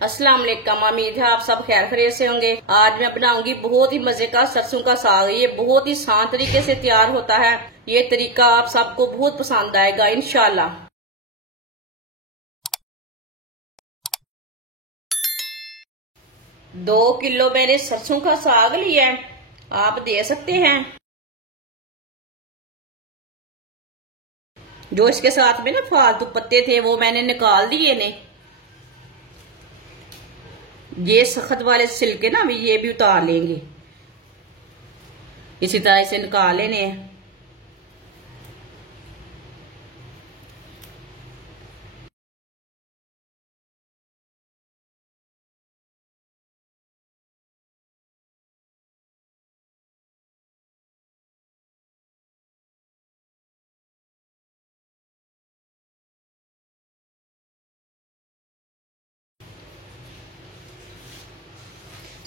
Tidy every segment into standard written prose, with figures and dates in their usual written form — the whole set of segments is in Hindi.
अस्सलाम वालेकुम। उम्मीद है आप सब खैर खैरियत से होंगे। आज मैं बनाऊंगी बहुत ही मजे का सरसों का साग। ये बहुत ही आसान तरीके से तैयार होता है। ये तरीका आप सबको बहुत पसंद आएगा इंशाल्लाह। 2 किलो मैंने सरसों का साग लिया है, आप दे सकते हैं। जो इसके साथ में ना फालतू पत्ते थे वो मैंने निकाल दिए ने। ये सख्त वाले छिलके ना ये भी उतार लेंगे, इसी तरह से निकाल लेने हैं।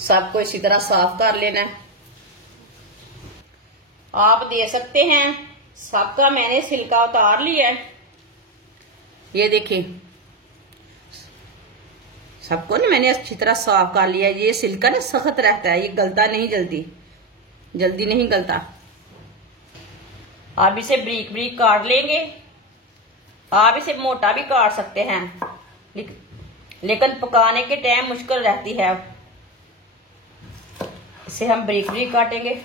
सबको इसी तरह साफ कर लेना है। आप दे सकते हैं। सबका मैंने छिलका उतार लिया है। ये देखिए, सबको ना मैंने अच्छी तरह साफ कर लिया। ये छिलका ना सख्त रहता है, ये गलता नहीं जल्दी जल्दी नहीं गलता। आप इसे ब्रीक ब्रीक काट लेंगे। आप इसे मोटा भी काट सकते हैं, लेकिन पकाने के टाइम मुश्किल रहती है। इसे हम ब्रीक ब्रीक काटेंगे।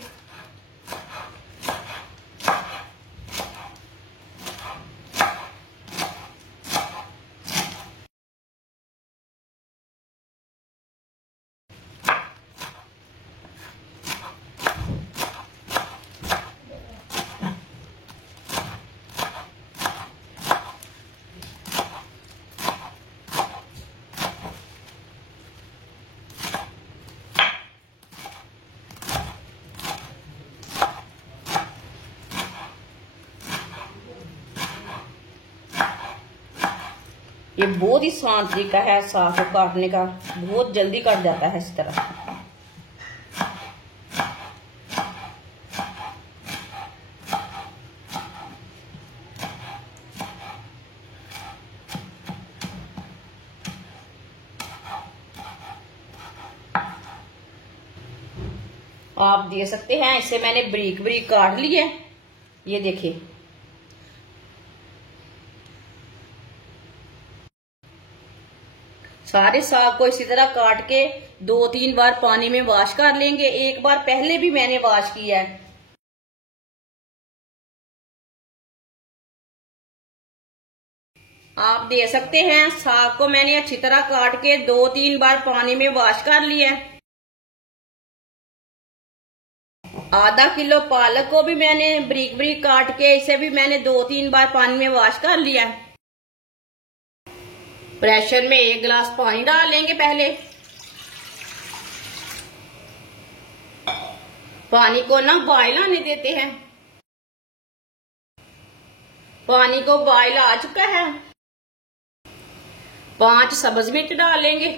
ये बहुत ही आसान तरीका है साग को काटने का, बहुत जल्दी कट जाता है इस तरह। आप दे सकते हैं। इसे मैंने ब्रीक ब्रीक काट लिया है। ये देखिए, सारे साग को इसी तरह काट के 2-3 बार पानी में वॉश कर लेंगे। एक बार पहले भी मैंने वॉश किया है। आप दे सकते हैं। साग को मैंने अच्छी तरह काट के 2-3 बार पानी में वॉश कर लिया है। आधा किलो पालक को भी मैंने ब्रीक ब्रीक काट के इसे भी मैंने 2-3 बार पानी में वॉश कर लिया है। प्रेशर में 1 गिलास पानी डालेंगे। पहले पानी को ना बॉयल आने देते हैं। पानी को बॉयल आ चुका है। 5 सब्ज मिर्च डालेंगे।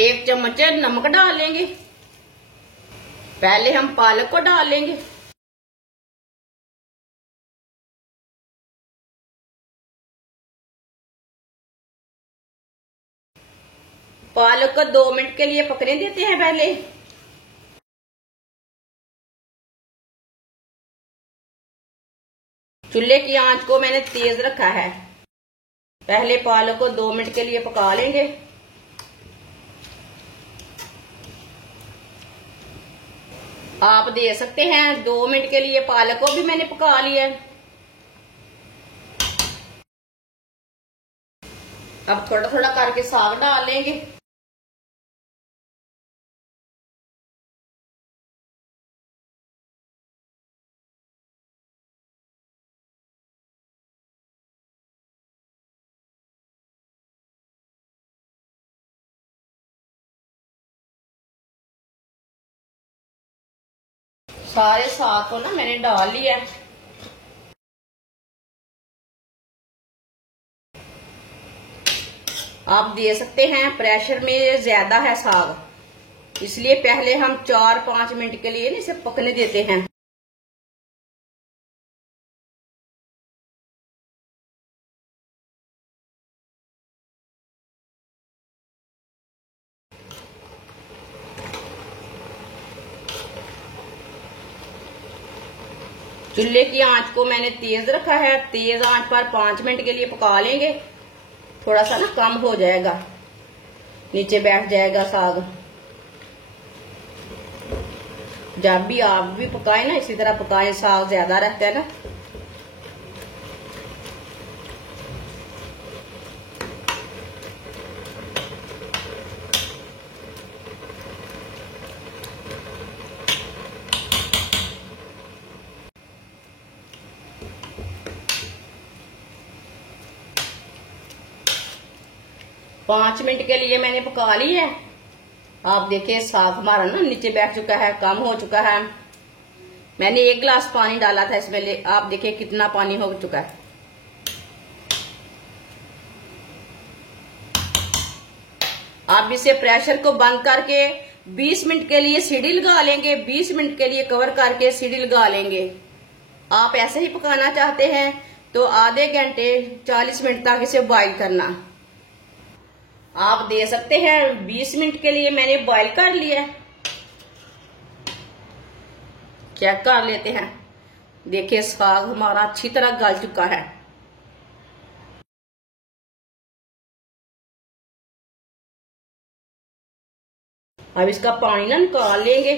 1 चम्मच नमक डालेंगे। पहले हम पालक को डालेंगे। पालक को 2 मिनट के लिए पकने देते हैं। पहले चूल्हे की आंच को मैंने तेज रखा है। पहले पालक को 2 मिनट के लिए पका लेंगे। आप दे सकते हैं। 2 मिनट के लिए पालक को भी मैंने पका लिया है। अब थोड़ा थोड़ा करके साग डाल लेंगे। सारे साग को ना मैंने डाल लिया है। आप दे सकते हैं। प्रेशर में ज्यादा है साग, इसलिए पहले हम 4-5 मिनट के लिए इसे पकने देते हैं। चूल्हे की आंच को मैंने तेज रखा है। तेज आंच पर 5 मिनट के लिए पका लेंगे। थोड़ा सा ना कम हो जाएगा, नीचे बैठ जाएगा साग। जब भी आप भी पकाएं ना इसी तरह पकाएं, साग ज्यादा रहता है ना। पांच मिनट के लिए मैंने पका ली है। आप देखिए साग हमारा ना नीचे बैठ चुका है, कम हो चुका है। मैंने 1 गिलास पानी डाला था इसमें, आप देखिए कितना पानी हो चुका है। आप इसे प्रेशर को बंद करके 20 मिनट के लिए सीढ़ी लगा लेंगे। 20 मिनट के लिए कवर करके सीढ़ी लगा लेंगे। आप ऐसे ही पकाना चाहते हैं तो आधे घंटे 40 मिनट तक इसे बॉईल करना आप दे सकते हैं। 20 मिनट के लिए मैंने बॉईल कर लिया। चेक कर लेते हैं। देखिए साग हमारा अच्छी तरह गल चुका है। अब इसका पानी ना निकाल लेंगे।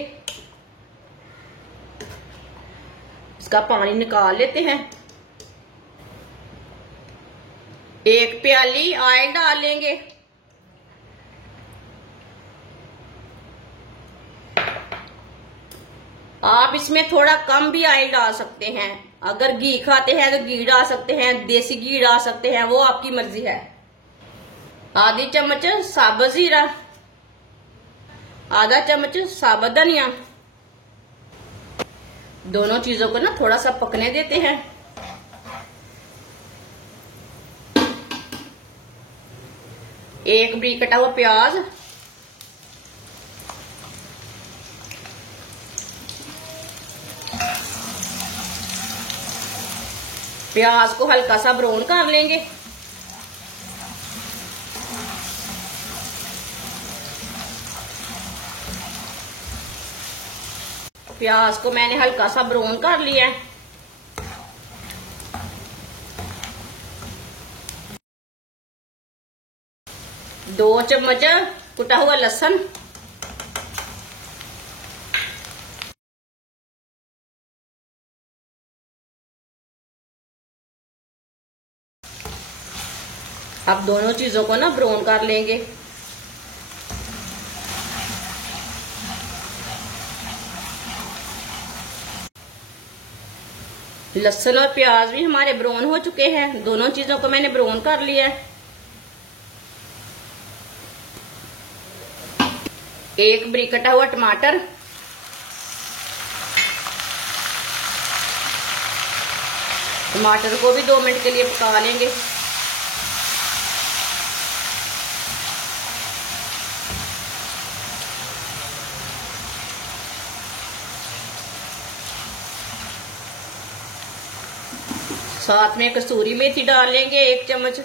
इसका पानी निकाल लेते हैं। 1 प्याली ऑयल डाल लेंगे। आप इसमें थोड़ा कम भी ऑयल डाल सकते हैं। अगर घी खाते हैं तो घी डाल सकते हैं, देसी घी डाल सकते हैं, वो आपकी मर्जी है। आधी चम्मच साबुत जीरा, आधा चम्मच साबुत धनिया। दोनों चीजों को ना थोड़ा सा पकने देते हैं। एक बारीक कटा हुआ प्याज, प्याज को हल्का सा ब्राउन कर लेंगे। प्याज को मैंने हल्का सा ब्राउन कर लिया है। दो चम्मच कुटा हुआ लहसुन, अब दोनों चीजों को ना ब्राउन कर लेंगे। लहसुन और प्याज भी हमारे ब्राउन हो चुके हैं। दोनों चीजों को मैंने ब्राउन कर लिया है। एक बारीक कटा हुआ टमाटर, टमाटर को भी 2 मिनट के लिए पका लेंगे। साथ में कसूरी मेथी डाल लेंगे 1 चम्मच।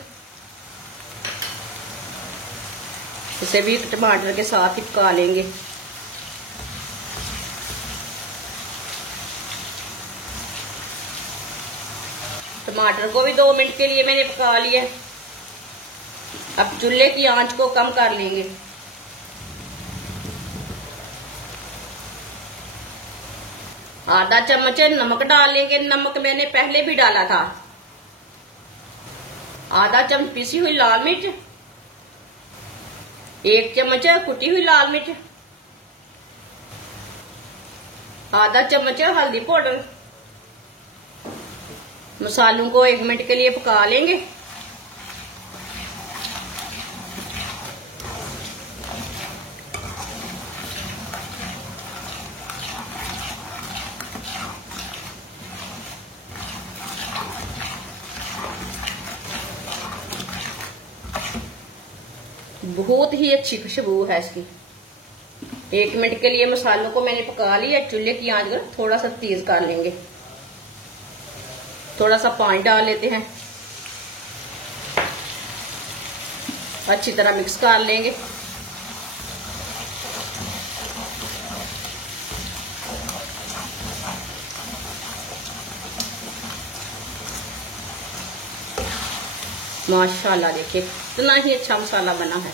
इसे भी टमाटर के साथ ही पका लेंगे। टमाटर को भी 2 मिनट के लिए मैंने पका लिया। अब चूल्हे की आंच को कम कर लेंगे। आधा चम्मच नमक डाल लेंगे। नमक मैंने पहले भी डाला था। आधा चम्मच पिसी हुई लाल मिर्च, 1 चम्मच कुटी हुई लाल मिर्च, आधा चम्मच हल्दी पाउडर। मसालों को 1 मिनट के लिए पका लेंगे। बहुत ही अच्छी खुशबू है इसकी। 1 मिनट के लिए मसालों को मैंने पका लिया। चूल्हे की आंच को थोड़ा सा तेज कर लेंगे। थोड़ा सा पानी डाल लेते हैं। अच्छी तरह मिक्स कर लेंगे। माशाल्लाह देखिए इतना ही अच्छा मसाला बना है।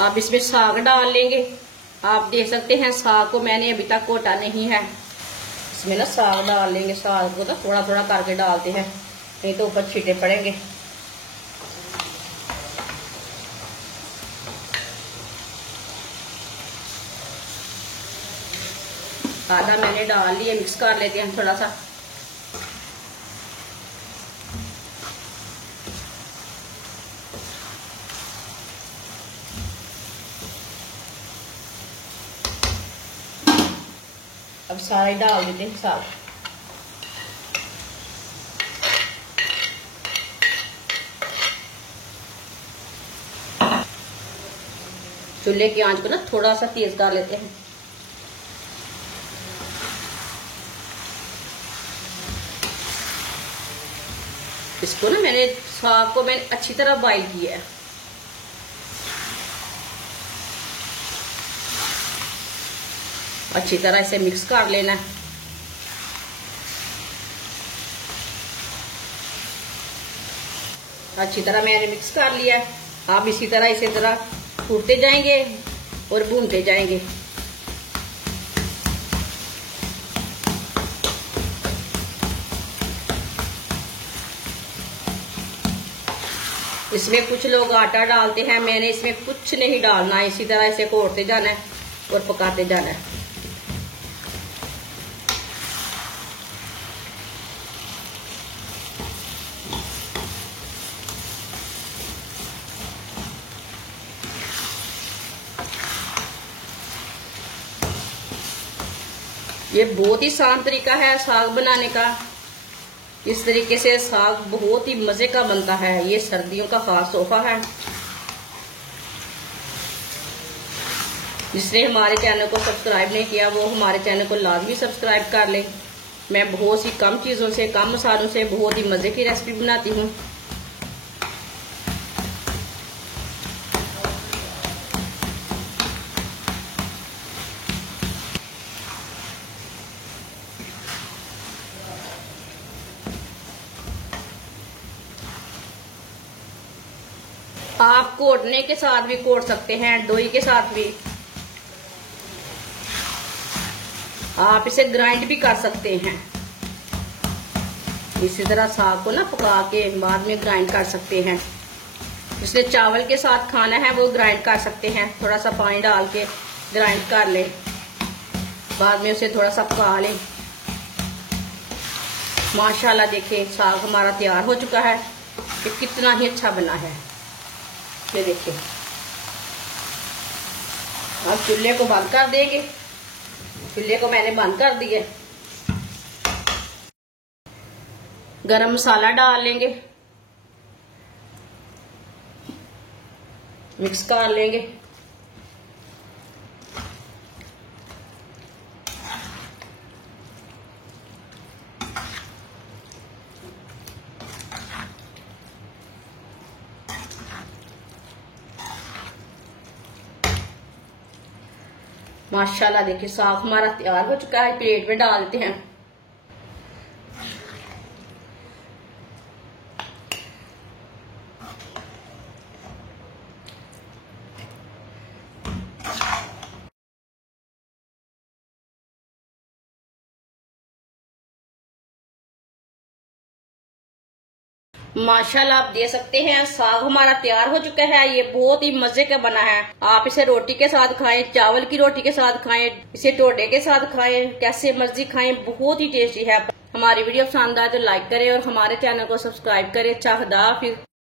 आप इसमें साग डाल लेंगे। आप देख सकते हैं साग को मैंने अभी तक कोटा नहीं है। इसमें ना साग डाल लेंगे। साग को तो थोड़ा थोड़ा करके डालते हैं, नहीं तो ऊपर छींटे पड़ेंगे। आधा मैंने डाल लिया, मिक्स कर लेते हैं थोड़ा सा। अब सारा ही डाल देते हैं साग। चूल्हे की आंच को ना थोड़ा सा तेज कर लेते हैं। इसको ना मैंने साग को मैंने अच्छी तरह बॉईल किया है। अच्छी तरह इसे मिक्स कर लेना है। अच्छी तरह मैंने मिक्स कर लिया है। आप इसी तरह इसे जरा कूटते जाएंगे और भूनते जाएंगे। इसमें कुछ लोग आटा डालते हैं, मैंने इसमें कुछ नहीं डालना है। इसी तरह इसे कोटते जाना है और पकाते जाना है। ये बहुत ही आसान तरीका है साग बनाने का। इस तरीके से साग बहुत ही मजे का बनता है। ये सर्दियों का खास तोहफा है। जिसने हमारे चैनल को सब्सक्राइब नहीं किया वो हमारे चैनल को लाजमी सब्सक्राइब कर ले। मैं बहुत सी कम चीजों से, कम मसालों से बहुत ही मजे की रेसिपी बनाती हूँ। आप कोटने के साथ भी कोट सकते हैं, डोई के साथ भी। आप इसे ग्राइंड भी कर सकते हैं। इसी तरह साग को ना पका के बाद में ग्राइंड कर सकते हैं। जिसने चावल के साथ खाना है वो ग्राइंड कर सकते हैं। थोड़ा सा पानी डाल के ग्राइंड कर लें, बाद में उसे थोड़ा सा पका लें। माशाल्लाह देखिए साग हमारा तैयार हो चुका है। ये कितना ही अच्छा बना है। ये देखिए, अब चूल्हे को बंद कर देंगे। चूल्हे को मैंने बंद कर दिया। गरम मसाला डाल लेंगे, मिक्स कर लेंगे। माशाल्लाह देखिए साग हमारा तैयार हो चुका है। प्लेट में डाल देते हैं। माशाल्लाह आप देख सकते हैं साग हमारा तैयार हो चुका है। ये बहुत ही मजे का बना है। आप इसे रोटी के साथ खाएं, चावल की रोटी के साथ खाएं, इसे टोटे के साथ खाएं, कैसे मर्जी खाएं, बहुत ही टेस्टी है। हमारी वीडियो पसंद आए तो लाइक करें और हमारे चैनल को सब्सक्राइब करें। अच्छा खुदा हाफिज।